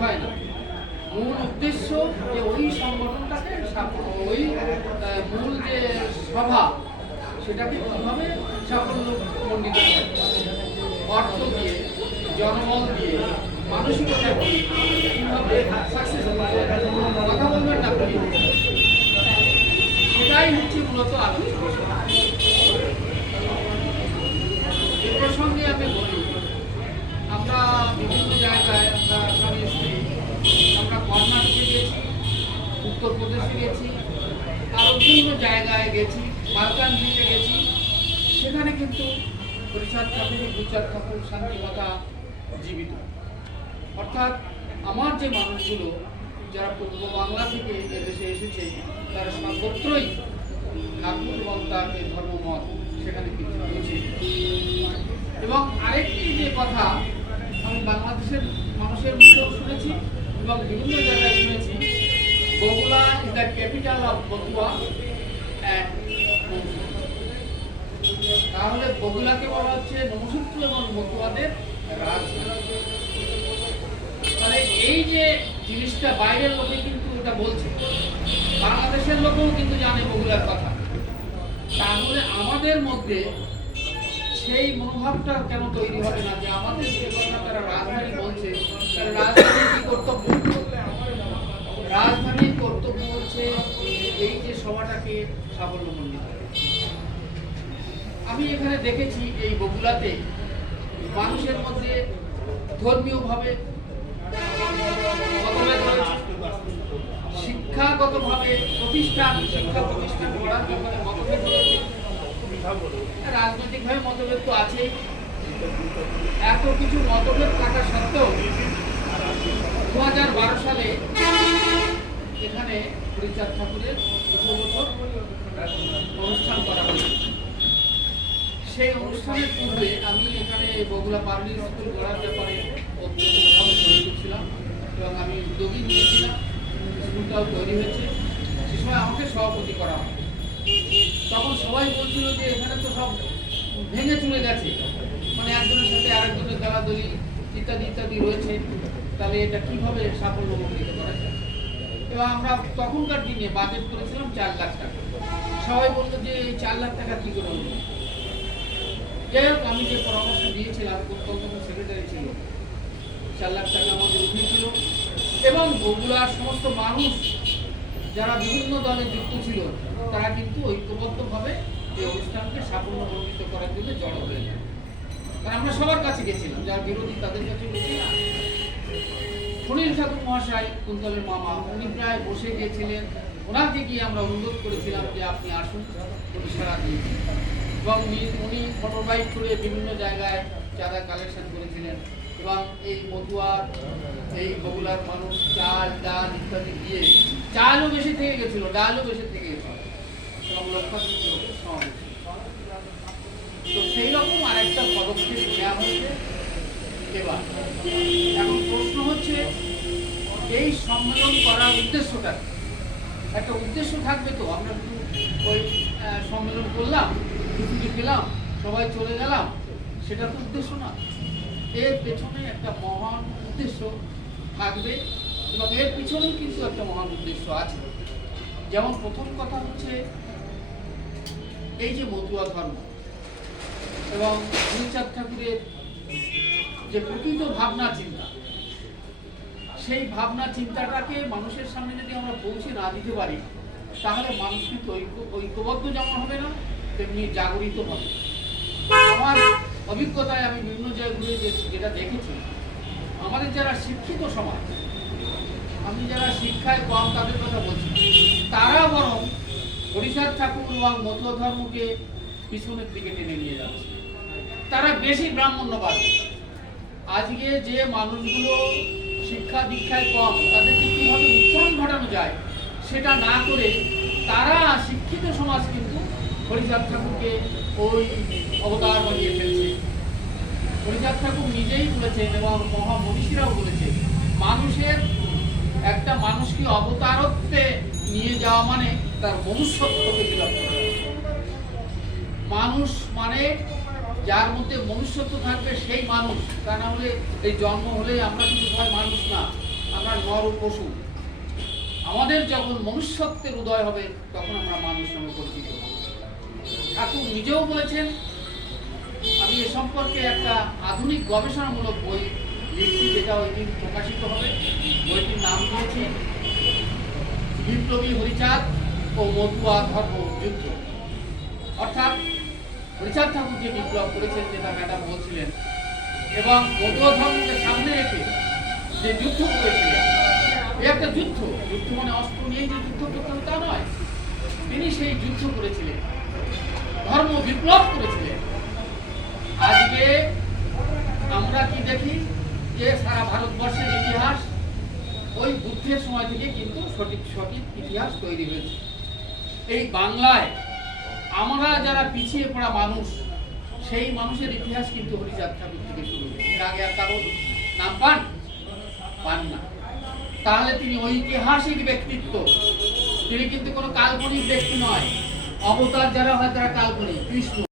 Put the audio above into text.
হয় না। মূল উদ্দেশ্য যে ওই সংগঠনটাকে ওই মূল যে সভা, সেটাকে কীভাবে সাফল্য মণ্ডিত করে? অর্থ দিয়ে, জনবল দিয়ে, মানসিকতা কীভাবে সাকসেস কথা বলবেন না সেটাই হচ্ছে মূলত আলোচ্য বিষয় এ প্রসঙ্গে আমি বলি আমরা বিভিন্ন জায়গায় আমরা স্বামী স্ত্রী আমরা কর্ণাটকে গেছি উত্তরপ্রদেশে গেছি আরও বিভিন্ন জায়গায় গেছি মালকানগিরিতে গেছি। সেখানে কিন্তু পরিচার ঠাকুর গুচার ঠাকুর, শান্তিমাতা জীবিত। অর্থাৎ আমার যে মানুষগুলো, যারা পূর্ব বাংলা থেকে এদেশে এসেছে, তারা সর্বত্রই ঠাকুর এবং তার যে ধর্মমত, সেখানে কিন্তু রয়েছে। এবং আরেকটি যে কথা আমি বাংলাদেশের মানুষের মুখেও শুনেছি এবং বিভিন্ন জায়গায় শুনেছি Bagula is the capital of Batua and তাহলে বগুলাকে বলা হচ্ছে নমসূত্র এবং মতুয়াদের রাজধানী। মানে এই যে জিনিসটা বাইরের লোকে কিন্তু এটা বলছে। বাংলাদেশের লোকেও কিন্তু জানে বগুলার কথা। তাহলে আমাদের মধ্যে সেই মনোভাবটা কেন তৈরি হবে না যে আমাদের যে কথা তারা রাজধানী বলছে তারা রাজধানীর কি কর্তব্য? সভাটাকে সাফল্যমণ্ডিত। আমি এখানে দেখেছি এই বগুলাতে মানুষের মধ্যে ধর্মীয়ভাবে, শিক্ষাগতভাবে প্রতিষ্ঠান, শিক্ষা প্রতিষ্ঠান করার ব্যাপারে মতভেদ রাজনৈতিকভাবে মতভেদ তো আছেই এত কিছু মতভেদ থাকা সত্ত্বেও দু সালে এখানে হরিচাঁদ ঠাকুরের দুশো বছর অনুষ্ঠান করা হয়েছে। সেই অনুষ্ঠানের পূর্বে আমি এখানে বগুলা পাবলিক স্কুল গড়ার ব্যাপারে জড়িত এবং আমি উদ্যোগী নিয়েছিলাম। স্কুলটাও তৈরি হয়েছে। সে সময় আমাকে সভাপতি করা হয়। তখন সবাই বলছিল যে এখানে তো সব ভেঙে চলে গেছে। মানে একজনের সাথে আরেকজনের দলাদলি ইত্যাদি ইত্যাদি রয়েছে। তাহলে এটা কীভাবে সাফল্য করা যায়? এবং আমরা তখনকার দিনে বাজেট করেছিলাম চার লাখ টাকা। সবাই বলতো যে এই চার লাখ টাকা কি করে যাই হোক, আমি যে পরামর্শ দিয়েছিলাম উত্তম সেক্রেটারি ছিল। চার লাখ টাকা আমাদের উঠেছিল। এবং বগুড়ার সমস্ত মানুষ যারা বিভিন্ন দলে যুক্ত ছিল, তারা কিন্তু ঐক্যবদ্ধভাবে এই অনুষ্ঠানকে সাফল্য সাফল্যমণ্ডিত করার জন্য জড়ো হয়ে যায়। কারণ আমরা সবার কাছে গেছিলাম, যারা বিরোধী তাদের কাছে গেছিলাম সুনীল ঠাকুর মহাশয় কুন্তলের মামা, উনি প্রায় বসে গিয়েছিলেন। ওনাকে গিয়ে আমরা অনুরোধ করেছিলাম যে আপনি আসুন, উনি সারা দিয়েছেন এবং উনি- মোটর বাইক বিভিন্ন জায়গায় চাঁদা কালেকশন করেছিলেন। এবং এই মতুয়ার এই বগুলার মানুষ, চাল, ডাল ইত্যাদি দিয়ে চালও বেশি থেকে গেছিল, ডালও বেশি থেকে গেছিল। এবং লক্ষাধিক তো সেই রকম আরেকটা পদক্ষেপ নেওয়া হয়েছে। এবার এই সম্মেলন করার উদ্দেশ্যটা। একটা উদ্দেশ্য থাকবে তো, আমরা শুধু ওই সম্মেলন করলাম ছুটি পেলাম সবাই চলে গেলাম, সেটা তো উদ্দেশ্য না। এর পেছনে একটা মহান উদ্দেশ্য থাকবে এবং এর পিছনেও কিন্তু একটা মহান উদ্দেশ্য আছে। যেমন প্রথম কথা হচ্ছে এই যে মতুয়া ধর্ম এবং হরিচাঁদ ঠাকুরের যে প্রকৃত ভাবনা চিন্তা সেই ভাবনা, চিন্তাটাকে মানুষের সামনে যদি আমরা পৌঁছে না দিতে পারি, তাহলে মানুষ কিন্তু ঐক্য, ঐক্যবদ্ধ যেমন হবে না, তেমনি জাগরিত হবে। আমার অভিজ্ঞতায় আমি বিভিন্ন যে- যেটা দেখেছি, আমাদের যারা শিক্ষিত সমাজ, আমি যারা শিক্ষায় কম তাদের কথা বলছি, তারা বরং হরিচাঁদ ঠাকুর এবং মধ্য ধর্মকে পিছনের দিকে টেনে নিয়ে যাচ্ছে। তারা বেশি ব্রাহ্মণ্যবাদ। আজকে যে মানুষগুলো শিক্ষা দীক্ষায় কম, তাদেরকে কীভাবে উত্তরণ ঘটানো যায়, সেটা না করে তারা শিক্ষিত সমাজ কিন্তু হরিচাঁদ ঠাকুরকে ওই অবতার বানিয়ে ফেলছে। হরিচাঁদ ঠাকুর নিজেই বলেছেন এবং মহামনীষীরাও বলেছে মানুষের একটা মানুষকে অবতারত্বে নিয়ে যাওয়া মানে তার মনুষ্যত্বকে করা। মানুষ মানে যার মধ্যে মনুষ্যত্ব থাকবে সেই মানুষ, তা না হলে এই জন্ম হলে আমরা কিন্তু সবাই না নর পশু। আমাদের যখন মনুষ্যত্বের উদয় হবে, তখন আমরা মানুষ নামে পরিচিত ঠাকুর নিজেও বলেছেন, আমি এ সম্পর্কে একটা আধুনিক গবেষণামূলক বই লিখছি, যেটা ওই দিন প্রকাশিত হবে। বইটির নাম দিয়েছি বিপ্লবী হরিচাঁদ ও মতুয়া ধর্ম যুদ্ধ। অর্থাৎ হরিচাঁদ ঠাকুর যে বিপ্লব করেছেন, যেটা ম্যাডাম বলছিলেন, এবং মতুয়া ধর্মকে সামনে রেখে যে যুদ্ধ করেছিলেন। একটা যুদ্ধ। যুদ্ধ মানে অস্ত্র নিয়ে যে যুদ্ধ করতে হবে তা নয়। তিনি সেই যুদ্ধ করেছিলেন। ধর্ম বিপ্লব করেছিলেন। আজকে আমরা কি দেখি যে সারা ভারতবর্ষের ইতিহাস ওই বুদ্ধের সময় থেকে কিন্তু সঠিক সঠিক ইতিহাস তৈরি হয়েছে। এই বাংলায় আমরা যারা পিছিয়ে পড়া মানুষ, সেই মানুষের ইতিহাস কিন্তু ঠাকুর থেকে শুরু হয়েছে। এর আগে আর কারোর নাম পান পান না। তাহলে তিনি ঐতিহাসিক ব্যক্তিত্ব। তিনি কিন্তু কোনো কাল্পনিক ব্যক্তি নয়। অবতার যারা হয় তারা কাল্পনিক, কৃষ্ণ।